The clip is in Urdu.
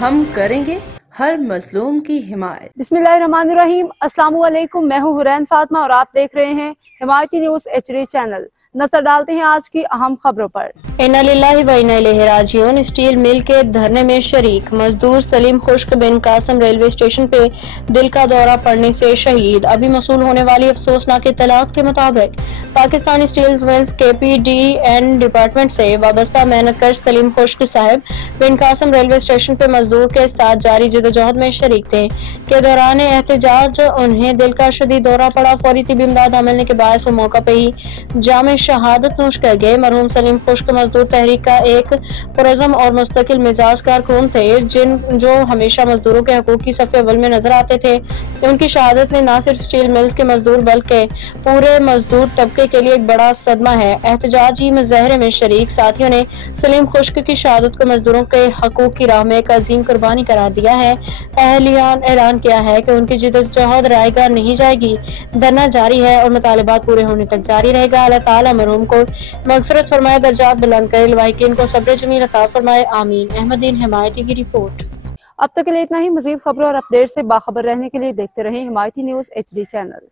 ہم کریں گے ہر مظلوم کی حمایت۔ بسم اللہ الرحمن الرحیم۔ السلام علیکم، میں ہوں حرین فاطمہ اور آپ دیکھ رہے ہیں حمایتی نیوز HD چینل۔ نظر ڈالتے ہیں آج کی اہم خبروں پر۔ انا للہ و انا الیہ راجعون۔ اسٹیل مل کے دھرنے میں شریک مزدور سلیم خشک بن قاسم ریلوے اسٹیشن پہ دل کا دورہ پڑنے سے شہید۔ ابھی موصول ہونے والی افسوسناک اطلاعات کے مطابق Pakistan steel mills KPDN department سے وابستہ محنت کش سلیم خشک صاحب بن قاسم ریلوے اسٹیشن پہ مزدور کے ساتھ جاری جدوجہد میں شریک تھے کہ دوران احتجاج انہیں دل کا شدید دورہ پڑا۔ فوری طبی امداد عملنے کے باعث وہ موقع پہ ہی جام شہادت نوش کر گئے۔ مرحوم سلیم خشک مزدور تحریک کا ایک پرعزم اور مستقل مزاج کارکن تھے جو ہمیشہ مزدوروں کے حقوق کی صف اول میں نظر آتے تھے۔ ان کی شہادت نے نہ صرف اسٹیل ملز کے مزدور بلکہ پورے مزدور طبقے کے لیے ایک بڑا صدمہ ہے۔ احتجاجی مظاہرے میں شریک ساتھیوں نے سلیم خشک کی شہادت کو مزدوروں کے حقوق کی راہ میں ایک عظیم قربانی قرار دیا ہے۔ اہلیان اعلان کیا ہے کہ ان کی جدوجہد رائے گاہ نہیں جائے گی، دھرنا جاری ہے اور مطالبات پورے ہونے تک جاری رہے گا۔ اللہ تعالیٰ مرحوم کو مغفرت فرمائے، درجات بلند کرے، لواحقین کو صبر جمیل عطا فرمائے، آمین۔ احمد دین حمایتی کی رپورٹ۔ اب تک کے لیے اتنا ہی۔ مزید خبروں اور اپڈیٹ سے باخبر رہنے کے لیے دیکھتے رہیں حمایتی نیوز HD چینل۔